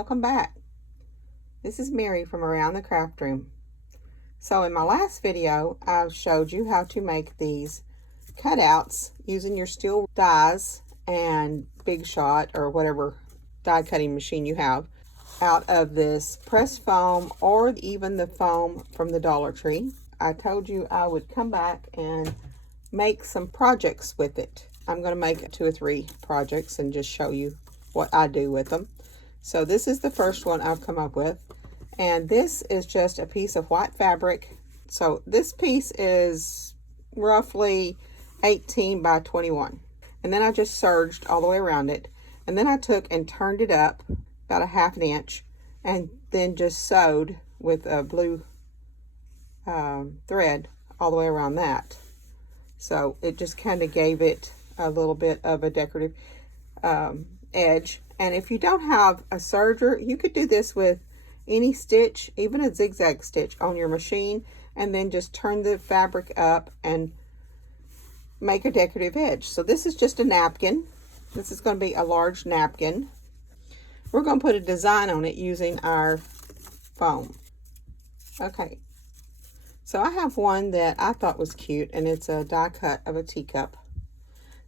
welcome back. This is Mary from Around the Craft Room. So in my last video, I showed you how to make these cutouts using your steel dies and Big Shot or whatever die cutting machine you have out of this pressed foam or even the foam from the Dollar Tree. I told you I would come back and make some projects with it. I'm going to make 2 or 3 projects and just show you what I do with them. So this is the first one I've come up with, and this is just a piece of white fabric. So this piece is roughly 18 by 21, and then I just serged all the way around it, and then I took and turned it up about a ½ inch and then just sewed with a blue thread all the way around that. So it just kind of gave it a little bit of a decorative edge. And if you don't have a serger, you could do this with any stitch, even a zigzag stitch on your machine, and then just turn the fabric up and make a decorative edge. So this is just a napkin. This is going to be a large napkin. We're going to put a design on it using our foam. Okay, so I have one that I thought was cute, and it's a die cut of a teacup.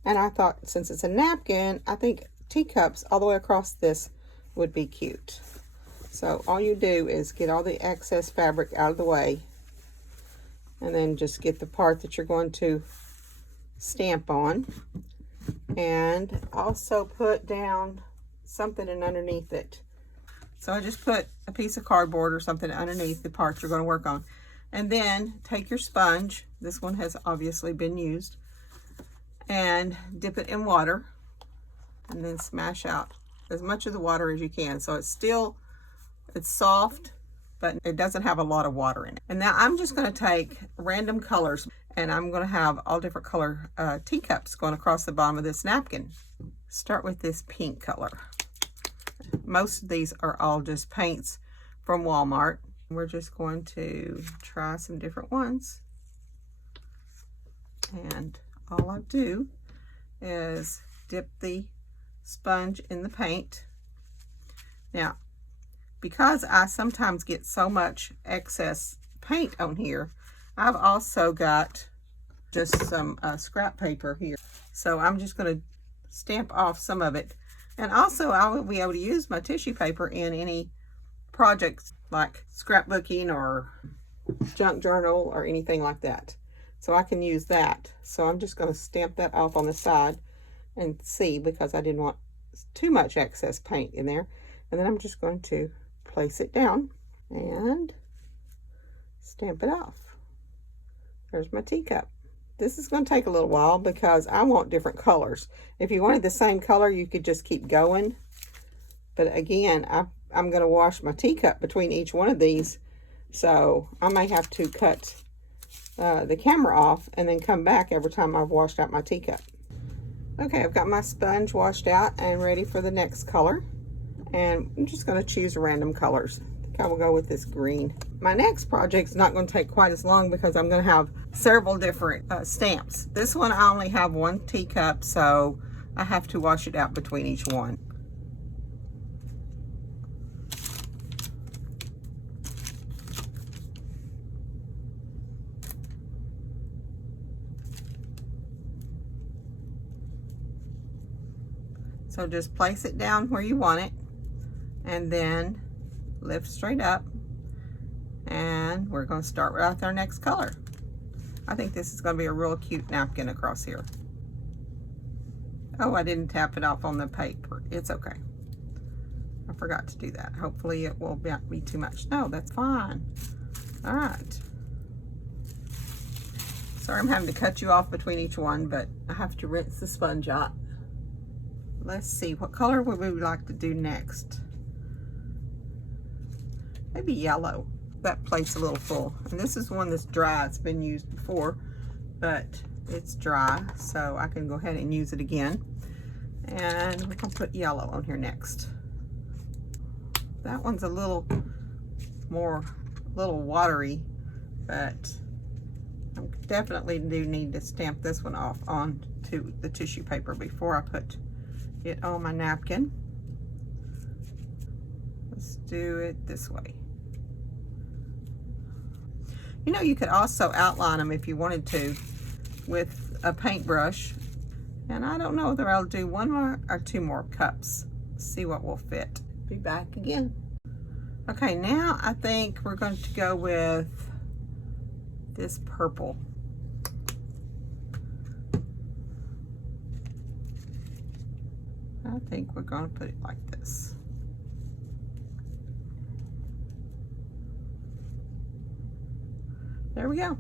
And I thought, since it's a napkin, I think teacups all the way across this would be cute. So all you do is get all the excess fabric out of the way, and then just get the part that you're going to stamp on, and also put down something in underneath it. So I just put a piece of cardboard or something underneath the part you're going to work on, and then take your sponge. This one has obviously been used, and dip it in water, and then smash out as much of the water as you can. So it's soft, but it doesn't have a lot of water in it. And now I'm just going to take random colors, and I'm going to have all different color teacups going across the bottom of this napkin. Start with this pink color. Most of these are all just paints from Walmart. We're just going to try some different ones. And all I do is dip the sponge in the paint. Now, because I sometimes get so much excess paint on here, I've also got just some scrap paper here. So I'm just going to stamp off some of it. And also I will be able to use my tissue paper in any projects like scrapbooking or junk journal or anything like that. So I can use that. So I'm just going to stamp that off on the side and see, because I didn't want too much excess paint in there. And then I'm just going to place it down and stamp it off. There's my teacup. This is going to take a little while because I want different colors. If you wanted the same color, you could just keep going. But again, I'm going to wash my teacup between each one of these. So I may have to cut the camera off and then come back every time I've washed out my teacup. Okay, I've got my sponge washed out and ready for the next color. And I'm just going to choose random colors. I think I will go with this green. My next project is not going to take quite as long because I'm going to have several different stamps. This one I only have 1 teacup, so I have to wash it out between each one. So just place it down where you want it, and then lift straight up, and we're going to start right with our next color. I think this is going to be a real cute napkin across here. Oh, I didn't tap it off on the paper. It's okay. I forgot to do that. Hopefully it will not be too much. No, that's fine. All right. Sorry I'm having to cut you off between each one, but I have to rinse the sponge out. Let's see, what color would we like to do next? Maybe yellow. That plate's a little full. And this is one that's dry. It's been used before, but it's dry, so I can go ahead and use it again. And we're gonna put yellow on here next. That one's a little watery, but I definitely do need to stamp this one off onto the tissue paper before I put it on my napkin. Let's do it this way. You know, you could also outline them if you wanted to with a paintbrush. And I don't know whether I'll do one more or two more cups. See what will fit. Be back again. Okay, now I think we're going to go with this purple. I think we're going to put it like this. There we go.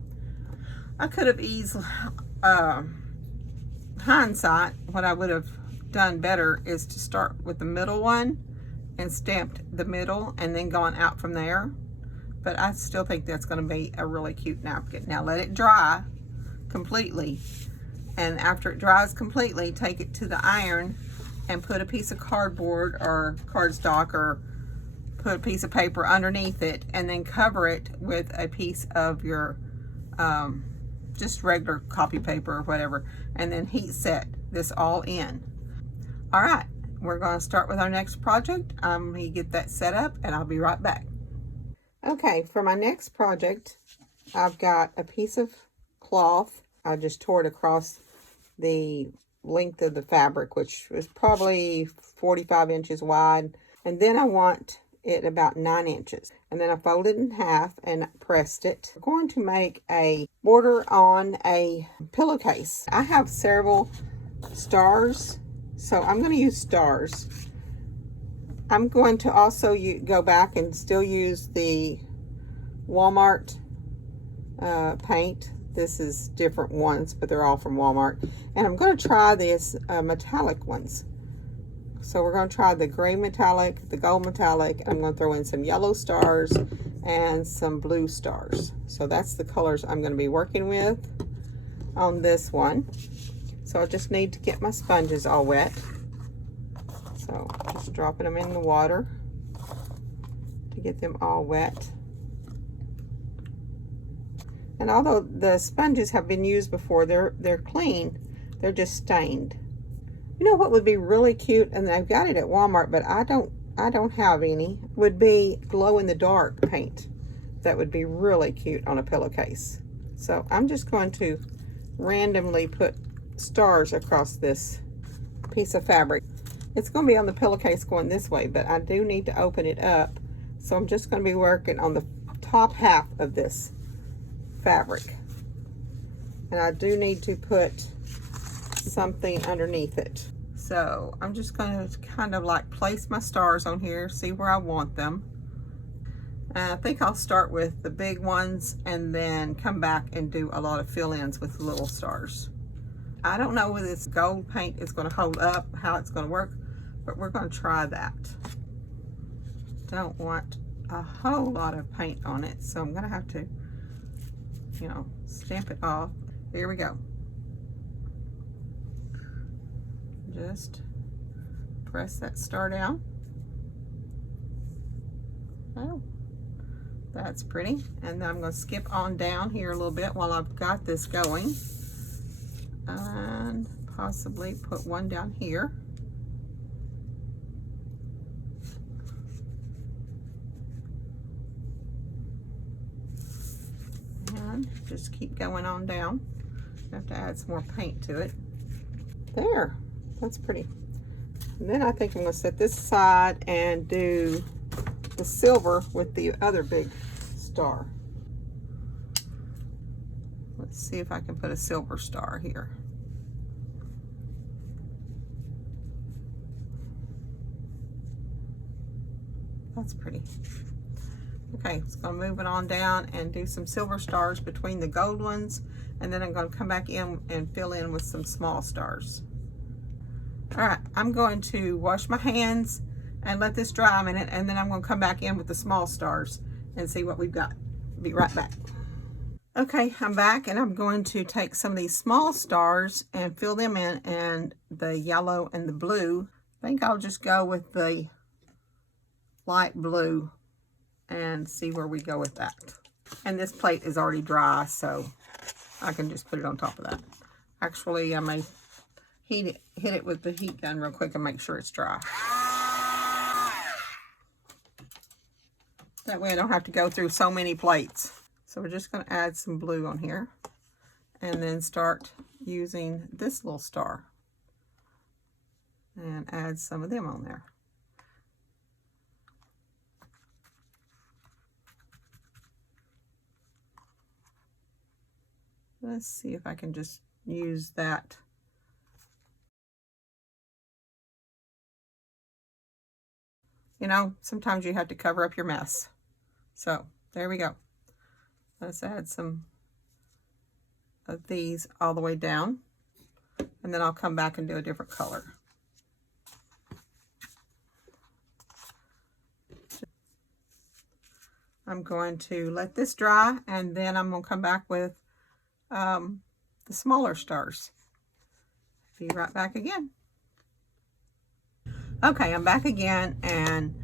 I could have easily, hindsight, what I would have done better is to start with the middle one and stamped the middle and then gone out from there. But I still think that's going to be a really cute napkin. Now let it dry completely. And after it dries completely, take it to the iron and put a piece of cardboard or cardstock or put a piece of paper underneath it and then cover it with a piece of your just regular copy paper or whatever, and then heat set this all in. All right, we're going to start with our next project. I'm going to get that set up and I'll be right back. Okay, for my next project, I've got a piece of cloth. I just tore it across the length of the fabric, which was probably 45 inches wide. And then I want it about 9 inches. And then I folded it in half and pressed it. We're going to make a border on a pillowcase. I have several stars, so I'm going to use stars. I'm going to also go back and still use the Walmart paint. This is different ones, but they're all from Walmart. And I'm going to try this metallic ones. So we're going to try the gray metallic, the gold metallic. I'm going to throw in some yellow stars and some blue stars. So that's the colors I'm going to be working with on this one. So I just need to get my sponges all wet. So just dropping them in the water to get them all wet. And although the sponges have been used before, they're clean, they're just stained. You know what would be really cute, and I've got it at Walmart, but I don't have any, would be glow in the dark paint. That would be really cute on a pillowcase. So I'm just going to randomly put stars across this piece of fabric. It's going to be on the pillowcase going this way, but I do need to open it up. So I'm just going to be working on the top half of this fabric. And I do need to put something underneath it. So I'm just going to kind of like place my stars on here, see where I want them. And I think I'll start with the big ones and then come back and do a lot of fill-ins with the little stars. I don't know whether this gold paint is going to hold up, how it's going to work, but we're going to try that. Don't want a whole lot of paint on it, so I'm going to have to, you know, stamp it off. Here we go. Just press that star down. Oh, that's pretty. And then I'm going to skip on down here a little bit while I've got this going. And possibly put one down here. And just keep going on down. I have to add some more paint to it. There. That's pretty. And then I think I'm going to set this aside and do the silver with the other big star. Let's see if I can put a silver star here. That's pretty. Okay, it's going to move it on down and do some silver stars between the gold ones. And then I'm going to come back in and fill in with some small stars. All right, I'm going to wash my hands and let this dry a minute, and then I'm going to come back in with the small stars and see what we've got. Be right back. Okay, I'm back, and I'm going to take some of these small stars and fill them in, and the yellow and the blue. I think I'll just go with the light blue and see where we go with that. And this plate is already dry, so I can just put it on top of that. Actually, I may hit it with the heat gun real quick and make sure it's dry. That way I don't have to go through so many plates. So we're just going to add some blue on here and then start using this little star and add some of them on there. Let's see if I can just use that. You know, sometimes you have to cover up your mess. So there we go. Let's add some of these all the way down, and then I'll come back and do a different color. I'm going to let this dry, and then I'm going to come back with the smaller stars. Be right back again. Okay, I'm back again, and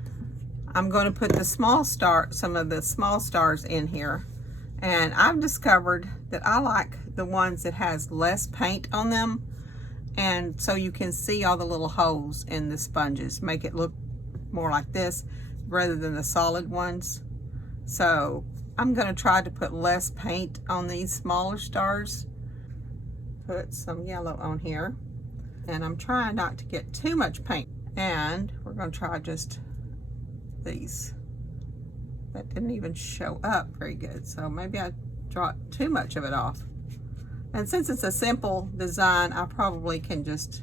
I'm going to put the some of the small stars in here. And I've discovered that I like the ones that has less paint on them, and so you can see all the little holes in the sponges. Make it look more like this rather than the solid ones. So I'm going to try to put less paint on these smaller stars. Put some yellow on here, and I'm trying not to get too much paint. And we're going to try just these. That didn't even show up very good, so maybe I dropped too much of it off. And since it's a simple design, I probably can just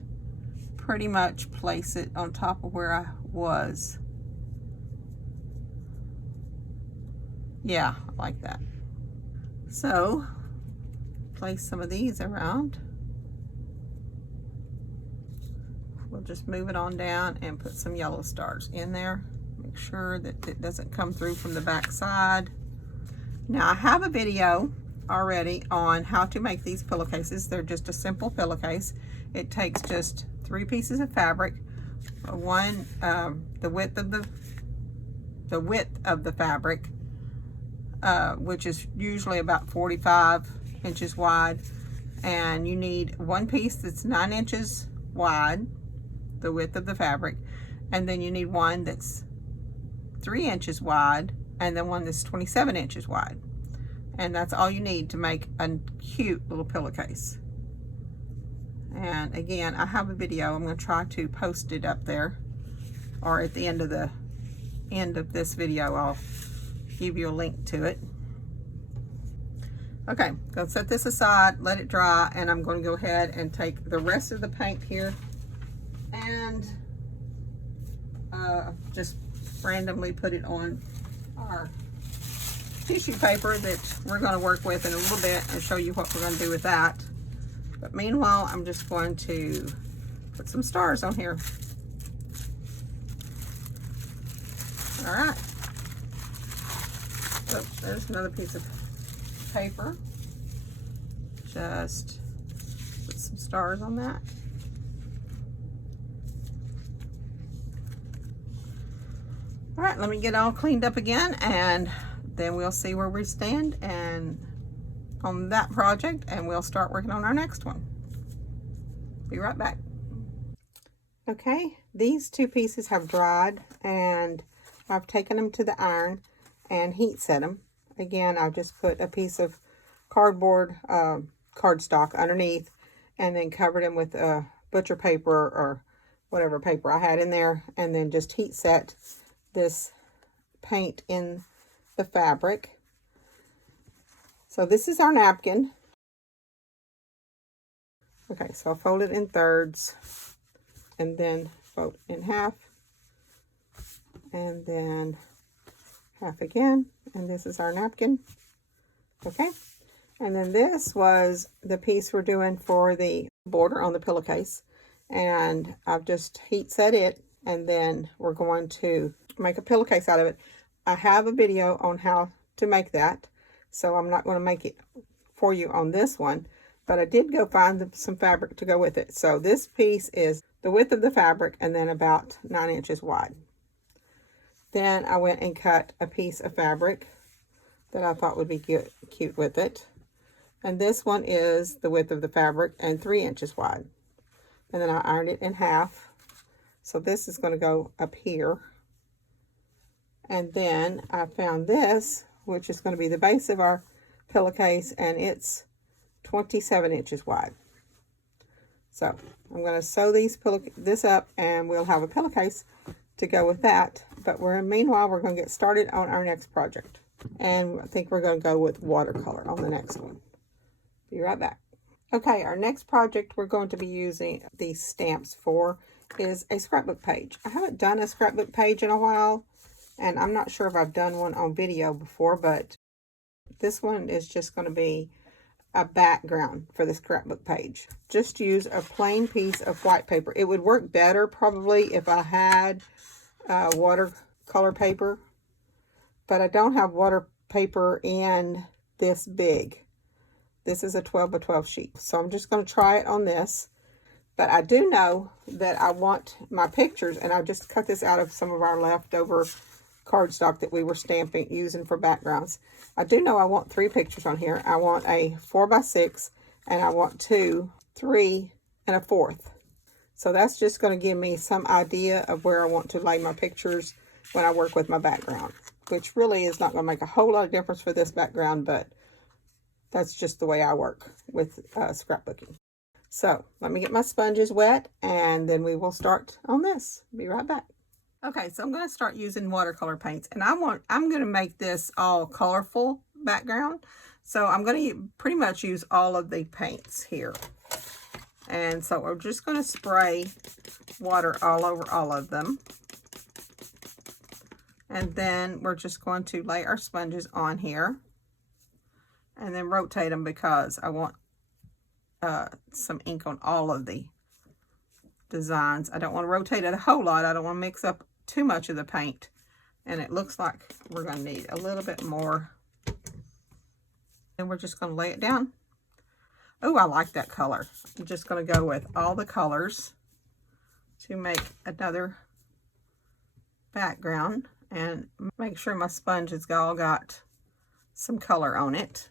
pretty much place it on top of where I was. Yeah, like that. So place some of these around. We'll just move it on down and put some yellow stars in there. Make sure that it doesn't come through from the back side. Now I have a video already on how to make these pillowcases. They're just a simple pillowcase. It takes just 3 pieces of fabric, one the width of the fabric, which is usually about 45 inches wide, and you need one piece that's 9 inches wide, the width of the fabric, and then you need one that's 3 inches wide, and then one that's 27 inches wide. And that's all you need to make a cute little pillowcase. And again, I have a video. I'm going to try to post it up there, or at the end of this video I'll give you a link to it. Okay, go set this aside, let it dry, and I'm going to go ahead and take the rest of the paint here and just randomly put it on our tissue paper that we're going to work with in a little bit and show you what we're going to do with that. But meanwhile, I'm just going to put some stars on here. All right. Oops, there's another piece of paper. Just put some stars on that. All right, let me get all cleaned up again, and then we'll see where we stand and on that project, and we'll start working on our next one. Be right back. Okay, these 2 pieces have dried, and I've taken them to the iron and heat set them. Again, I've just put a piece of cardboard, cardstock underneath, and then covered them with butcher paper or whatever paper I had in there, and then just heat set this paint in the fabric. So this is our napkin. Okay, so I'll fold it in thirds, and then fold in half, and then half again, and this is our napkin. Okay, and then this was the piece we're doing for the border on the pillowcase, and I've just heat set it, and then we're going to make a pillowcase out of it. I have a video on how to make that, so I'm not going to make it for you on this one, but I did go find some fabric to go with it. So this piece is the width of the fabric and then about 9 inches wide. Then I went and cut a piece of fabric that I thought would be cute with it. And this one is the width of the fabric and 3 inches wide. And then I ironed it in half. So this is going to go up here. And then I found this, which is going to be the base of our pillowcase, and it's 27 inches wide. So I'm going to sew this up, and we'll have a pillowcase to go with that. But meanwhile, we're going to get started on our next project. And I think we're going to go with watercolor on the next one. Be right back. Okay, our next project we're going to be using these stamps for is a scrapbook page. I haven't done a scrapbook page in a while, and I'm not sure if I've done one on video before, but this one is just going to be a background for the scrapbook page. Just use a plain piece of white paper. It would work better probably if I had watercolor paper, but I don't have water paper in this big. This is a 12 by 12 sheet, so I'm just going to try it on this. But I do know that I want my pictures, and I just cut this out of some of our leftover cardstock that we were using for backgrounds. I do know I want 3 pictures on here. I want a 4 by 6, and I want 2, 3, and a 4th. So that's just going to give me some idea of where I want to lay my pictures when I work with my background, which really is not going to make a whole lot of difference for this background, but that's just the way I work with scrapbooking. So let me get my sponges wet, and then we will start on this. Be right back. Okay, so I'm going to start using watercolor paints, and I'm going to make this all colorful background. So I'm going to pretty much use all of the paints here. And so we're just going to spray water all over all of them. And then we're just going to lay our sponges on here and then rotate them because I want some ink on all of the designs. I don't want to rotate it a whole lot. I don't want to mix up too much of the paint. And it looks like we're going to need a little bit more. And we're just going to lay it down. Oh, I like that color. I'm just going to go with all the colors to make another background and make sure my sponge has all got some color on it.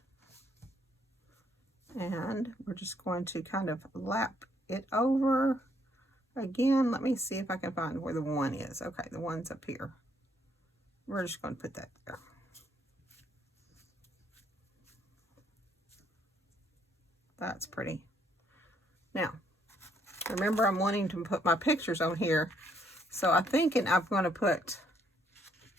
And we're just going to kind of lap it over again. Let me see if I can find where the one is. Okay, the one's up here. We're just going to put that there. That's pretty. Now, remember I'm wanting to put my pictures on here. So I'm thinking I'm going to put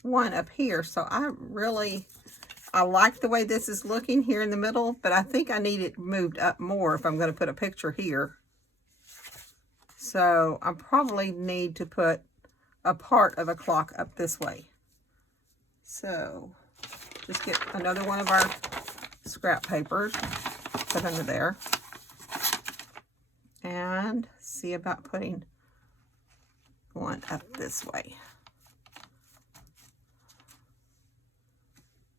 one up here. So I like the way this is looking here in the middle, but I think I need it moved up more if I'm going to put a picture here. So I probably need to put a part of a clock up this way. So just get another one of our scrap papers, put under there, and see about putting one up this way.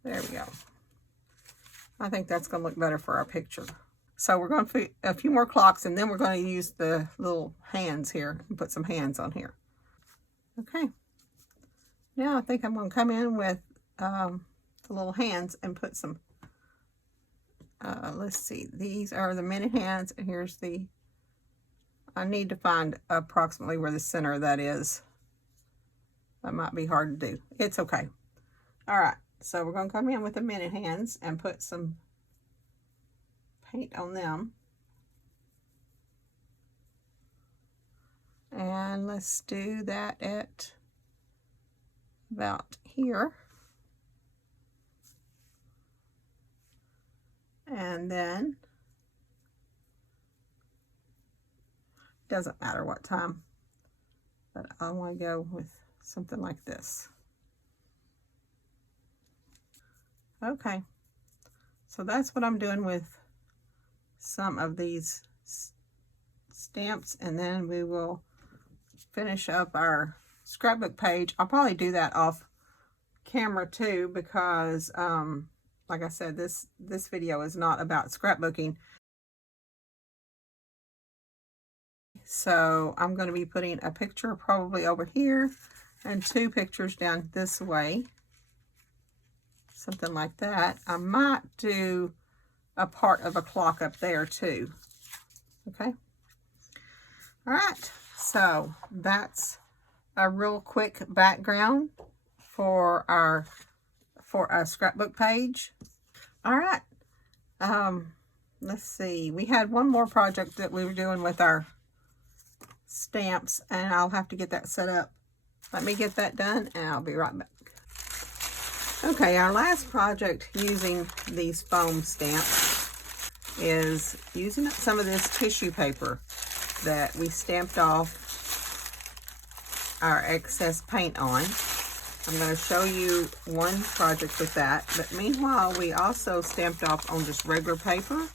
There we go. I think that's going to look better for our picture. So we're going to put a few more clocks, and then we're going to use the little hands here and put some hands on here. Okay. Now I think I'm going to come in with the little hands and put some, let's see, these are the minute hands, and here's I need to find approximately where the center of that is. That might be hard to do. It's okay. All right. So we're going to come in with the minute hands and put some paint on them. And let's do that at about here. And then, doesn't matter what time, but I want to go with something like this. Okay, so that's what I'm doing with some of these stamps, and then we will finish up our scrapbook page. I'll probably do that off camera too, because like I said, this video is not about scrapbooking. So I'm going to be putting a picture probably over here and 2 pictures down this way. Something like that. I might do a part of a clock up there too. Okay. All right. So that's a real quick background for our scrapbook page. All right. Let's see. We had one more project that we were doing with our stamps, and I'll have to get that set up. Let me get that done, and I'll be right back. Okay, our last project using these foam stamps is using some of this tissue paper that we stamped off our excess paint on. I'm going to show you one project with that, but meanwhile we also stamped off on just regular paper,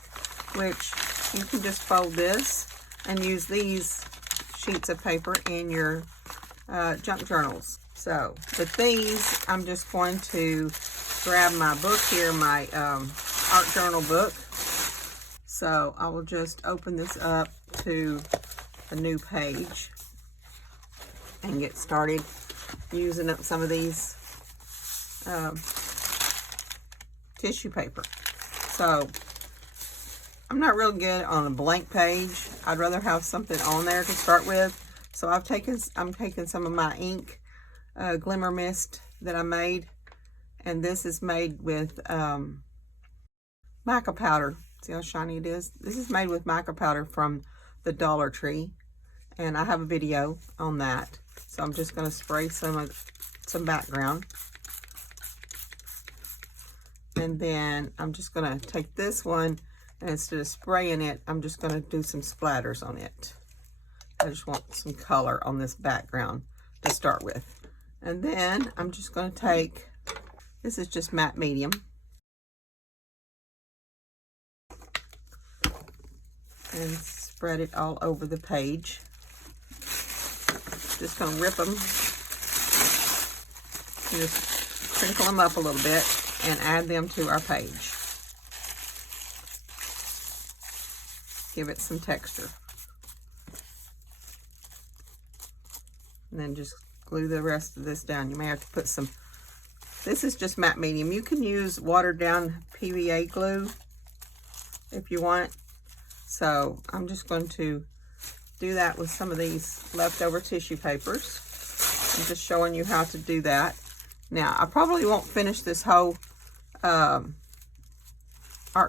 which you can just fold this and use these sheets of paper in your junk journals. So with these, I'm just going to grab my book here, my art journal book. So I will just open this up to a new page and get started using up some of these tissue paper. So I'm not real good on a blank page. I'd rather have something on there to start with. So I'm taking some of my ink glimmer mist that I made, and this is made with mica powder. See how shiny it is? This is made with mica powder from the Dollar Tree, and I have a video on that. So I'm just going to spray some background, and then I'm just going to take this one, and instead of spraying it, I'm just going to do some splatters on it. I just want some color on this background to start with. And then I'm just going to take, this is just matte medium, and spread it all over the page. Just going to rip them and just crinkle them up a little bit and add them to our page. Give it some texture. And then just glue the rest of this down. You may have to put some, this is just matte medium. You can use watered down PVA glue if you want. So I'm just going to do that with some of these leftover tissue papers. I'm just showing you how to do that. Now, I probably won't finish this whole art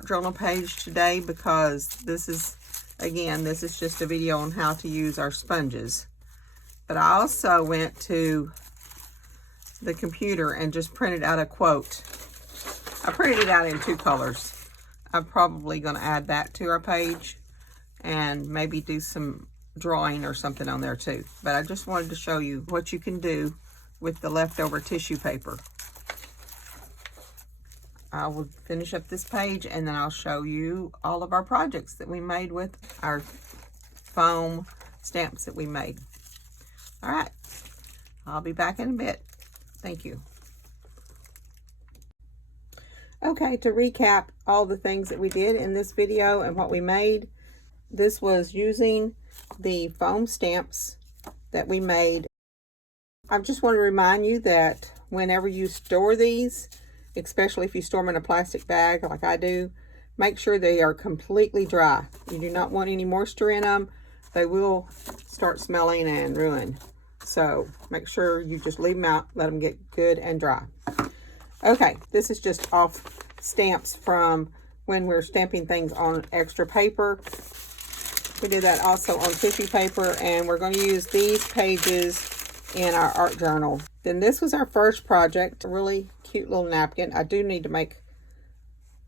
journal page today, because this is just a video on how to use our sponges. But I also went to the computer and just printed out a quote. I printed it out in 2 colors. I'm probably going to add that to our page and maybe do some drawing or something on there too. But I just wanted to show you what you can do with the leftover tissue paper. I will finish up this page, and then I'll show you all of our projects that we made with our foam stamps that we made. All right, I'll be back in a bit. Thank you. Okay, to recap all the things that we did in this video and what we made, this was using the foam stamps that we made. I just want to remind you that whenever you store these, especially if you store them in a plastic bag like I do, make sure they are completely dry. You do not want any moisture in them. They will start smelling and ruin. So make sure you just leave them out, let them get good and dry. Okay, this is just off stamps from when we're stamping things on extra paper. We did that also on tissue paper, and we're going to use these pages in our art journal. Then this was our first project, a really cute little napkin. I do need to make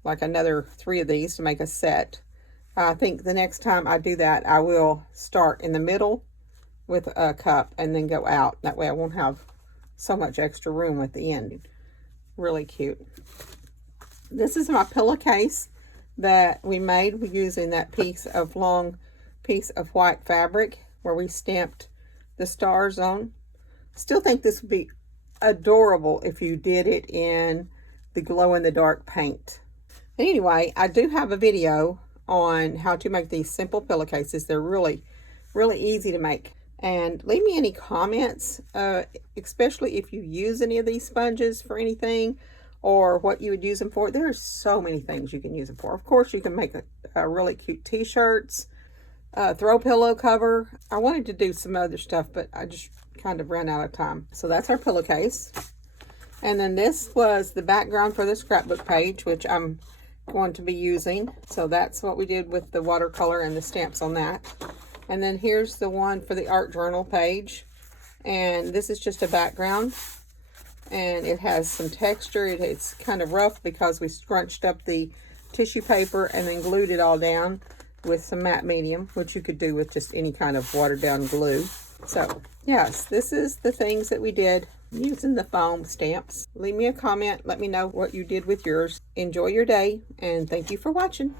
like another 3 of these to make a set. I think the next time I do that, I will start in the middle with a cup and then go out. That way I won't have so much extra room at the end. Really cute. This is my pillowcase that we made using that long piece of white fabric where we stamped the stars on. Still think this would be adorable if you did it in the glow-in-the-dark paint. Anyway, I do have a video on how to make these simple pillowcases. They're really easy to make. And leave me any comments, especially if you use any of these sponges for anything, or what you would use them for. There's so many things you can use them for. Of course, you can make a really cute t-shirts, throw pillow cover. I wanted to do some other stuff, but I just kind of ran out of time. So that's our pillowcase. And then this was the background for the scrapbook page, which I'm going to be using. So that's what we did with the watercolor and the stamps on that. And then here's the one for the art journal page. And this is just a background. And it has some texture. It's kind of rough because we scrunched up the tissue paper and then glued it all down with some matte medium, which you could do with just any kind of watered down glue. So yes, this is the things that we did using the foam stamps. Leave me a comment. Let me know what you did with yours. Enjoy your day, and thank you for watching.